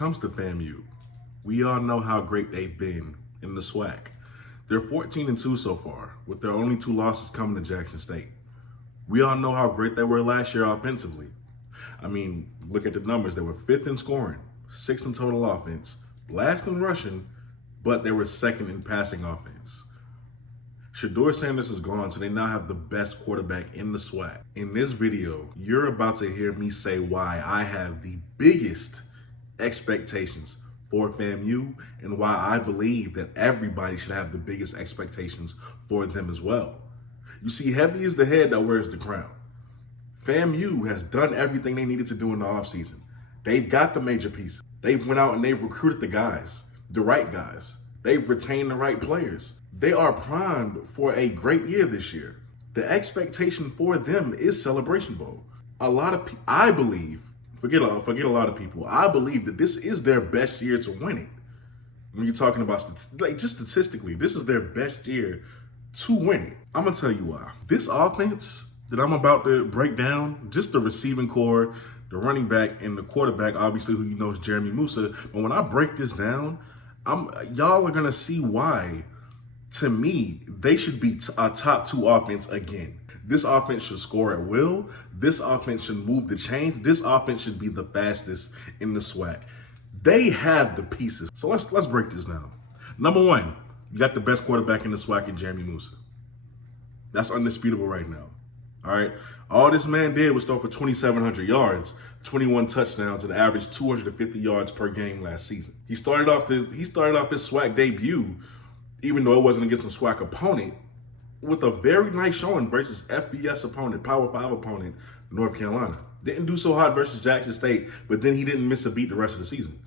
comes to FAMU, we all know how great they've been in the SWAC. They're 14-2 so far, with their only 2 losses coming to Jackson State. We all know how great they were last year offensively. I mean, look at the numbers. They were 5th in scoring, 6th in total offense, last in rushing, but they were 2nd in passing offense. Shedeur Sanders is gone, so they now have the best quarterback in the SWAC. In this video, you're about to hear me say why I have the biggest expectations for FAMU and why I believe that everybody should have the biggest expectations for them as well. You see, heavy is the head that wears the crown. FAMU has done everything they needed to do in the offseason. They've got the major pieces. They've went out and they've recruited the guys, the right guys. They've retained the right players. They are primed for a great year this year. The expectation for them is Celebration Bowl. I believe, forget a lot of people, I believe that this is their best year to win it. When you're talking about, just statistically, this is their best year to win it. I'm going to tell you why. This offense that I'm about to break down, just the receiving core, the running back, and the quarterback, obviously who you know is Jeremy Musa, but when I break this down, y'all are going to see why, to me, they should be a top 2 offense again. This offense should score at will. This offense should move the chains. This offense should be the fastest in the SWAC. They have the pieces. So let's break this down. Number 1, you got the best quarterback in the SWAC in Jeremy Musa. That's undisputable right now. All right. All this man did was throw for 2,700 yards, 21 touchdowns, and averaged 250 yards per game last season. He started off his SWAC debut, even though it wasn't against a SWAC opponent, with a very nice showing versus FBS opponent, Power 5 opponent, North Carolina. Didn't do so hot versus Jackson State, but then he didn't miss a beat the rest of the season.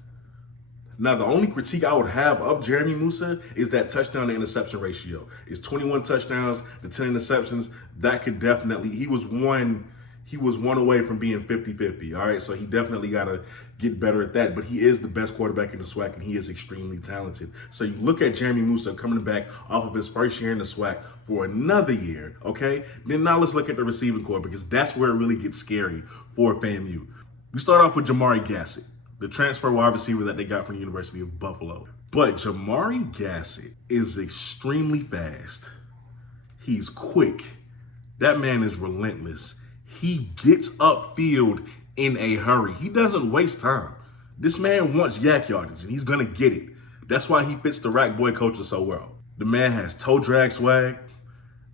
Now, the only critique I would have of Jeremy Musa is that touchdown to interception ratio. It's 21 touchdowns to 10 interceptions. That could definitely, he was one away from being 50-50, all right? So he definitely got to get better at that. But he is the best quarterback in the SWAC, and he is extremely talented. So you look at Jeremy Musa coming back off of his first year in the SWAC for another year, okay? Then now let's look at the receiving core, because that's where it really gets scary for FAMU. We start off with Jamari Gassett, the transfer wide receiver that they got from the University of Buffalo. But Jamari Gassett is extremely fast. He's quick. That man is relentless. He gets upfield in a hurry. He doesn't waste time. This man wants yak yardage, and he's going to get it. That's why he fits the rack boy culture so well. The man has toe drag swag.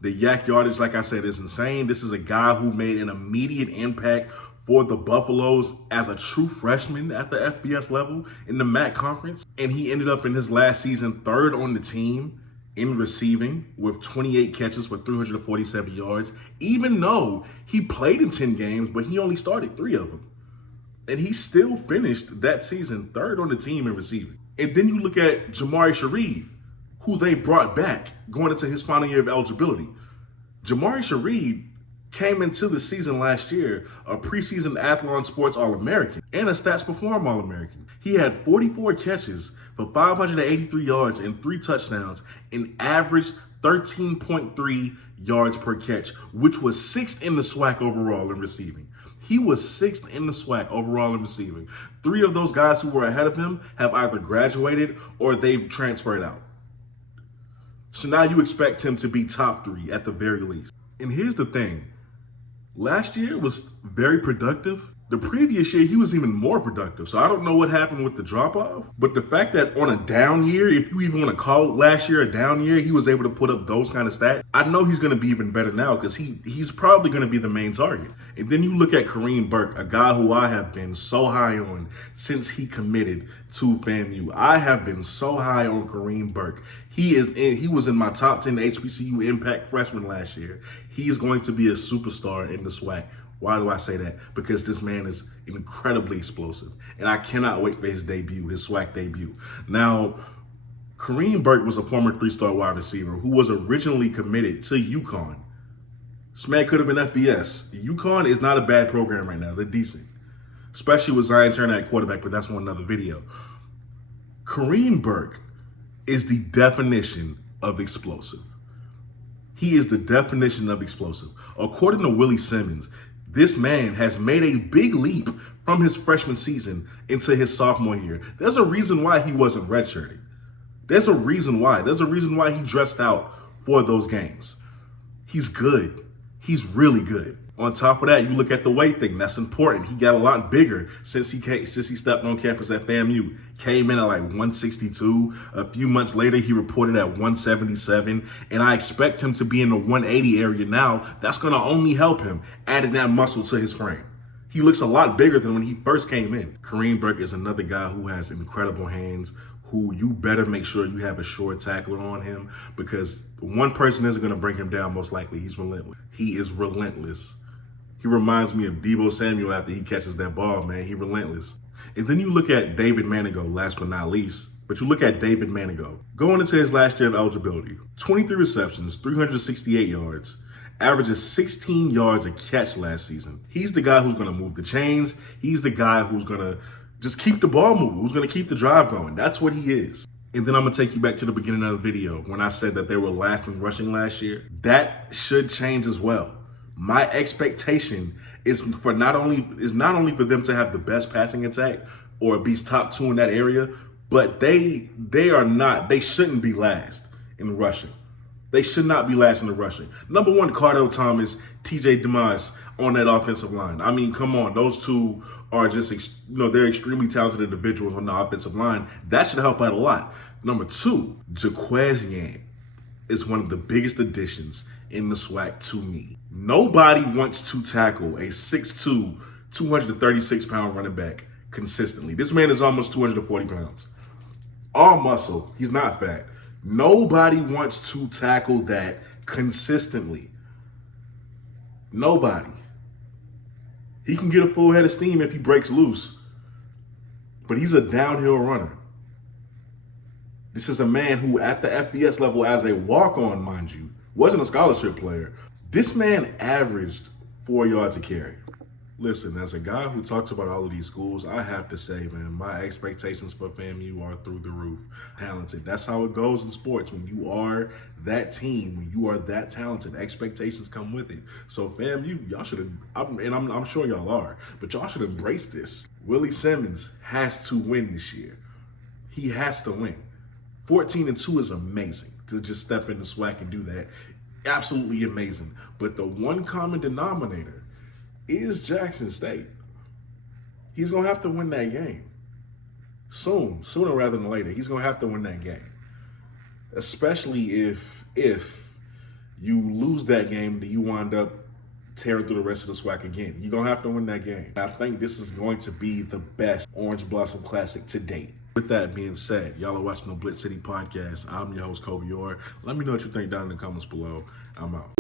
The yak yardage, like I said, is insane. This is a guy who made an immediate impact for the Buffaloes as a true freshman at the FBS level in the MAC conference. And he ended up in his last season 3rd on the team in receiving with 28 catches for 347 yards, even though he played in 10 games, but he only started 3 of them. And he still finished that season 3rd on the team in receiving. And then you look at Jamari Shareed, who they brought back going into his final year of eligibility. Jamari Shareed came into the season last year a preseason Athlon Sports All-American and a Stats Perform All-American. He had 44 catches for 583 yards and 3 touchdowns and averaged 13.3 yards per catch, which was 6th in the SWAC overall in receiving. He was 6th in the SWAC overall in receiving. 3 of those guys who were ahead of him have either graduated or they've transferred out. So now you expect him to be top 3 at the very least. And here's the thing. Last year was very productive. The previous year, he was even more productive. So I don't know what happened with the drop-off. But the fact that on a down year, if you even want to call last year a down year, he was able to put up those kind of stats. I know he's going to be even better now because he's probably going to be the main target. And then you look at Kareem Burke, a guy who I have been so high on since he committed to FAMU. I have been so high on Kareem Burke. He was in my top 10 HBCU impact freshman last year. He's going to be a superstar in the SWAC. Why do I say that? Because this man is incredibly explosive. And I cannot wait for his debut, his SWAC debut. Now, Kareem Burke was a former 3-star wide receiver who was originally committed to UConn. This man could have been FBS. UConn is not a bad program right now. They're decent. Especially with Zion Turner at quarterback, but that's for another video. Kareem Burke is the definition of explosive. He is the definition of explosive. According to Willie Simmons, This man has made a big leap from his freshman season into his sophomore year. There's a reason why he wasn't redshirted. There's a reason why. There's a reason why he dressed out for those games. He's good. He's really good. On top of that, you look at the weight thing. That's important. He got a lot bigger since he stepped on campus at FAMU. Came in at like 162. A few months later, he reported at 177. And I expect him to be in the 180 area now. That's going to only help him, adding that muscle to his frame. He looks a lot bigger than when he first came in. Kareem Burke is another guy who has incredible hands, who you better make sure you have a short tackler on him, because one person isn't going to bring him down most likely. He's relentless. He is relentless. He reminds me of Deebo Samuel after he catches that ball, man. He relentless. And then you look at David Manigo, last but not least. But you look at David Manigo. Going into his last year of eligibility, 23 receptions, 368 yards, averages 16 yards a catch last season. He's the guy who's going to move the chains. He's the guy who's going to just keep the ball moving, who's going to keep the drive going. That's what he is. And then I'm going to take you back to the beginning of the video when I said that they were last in rushing last year. That should change as well. My expectation is not only for them to have the best passing attack or be top 2 in that area, but they shouldn't be last in rushing. They should not be last in the rushing. Number one, Cardell Thomas, TJ Demas on that offensive line. I mean, come on, those two are just, they're extremely talented individuals on the offensive line. That should help out a lot. Number two, Jaquez is one of the biggest additions in the SWAC to me. Nobody wants to tackle a 6'2", 236-pound running back consistently. This man is almost 240 pounds. All muscle. He's not fat. Nobody wants to tackle that consistently. Nobody. He can get a full head of steam if he breaks loose, but he's a downhill runner. This is a man who, at the FBS level as a walk-on, mind you, wasn't a scholarship player. This man averaged 4 yards a carry. Listen, as a guy who talks about all of these schools, I have to say, man, my expectations for FAMU are through the roof. Talented. That's how it goes in sports. When you are that team, when you are that talented, expectations come with it. So FAMU, y'all should have, and I'm sure y'all are, but y'all should embrace this. Willie Simmons has to win this year. He has to win. 14-2 is amazing to just step in the SWAC and do that. Absolutely amazing. But the one common denominator is Jackson State. He's going to have to win that game. Sooner rather than later. He's going to have to win that game. Especially if you lose that game, then you wind up tearing through the rest of the SWAC again. You're going to have to win that game. I think this is going to be the best Orange Blossom Classic to date. With that being said, y'all are watching the BlitzCity Podcast. I'm your host, Kobe Orr. Let me know what you think down in the comments below. I'm out.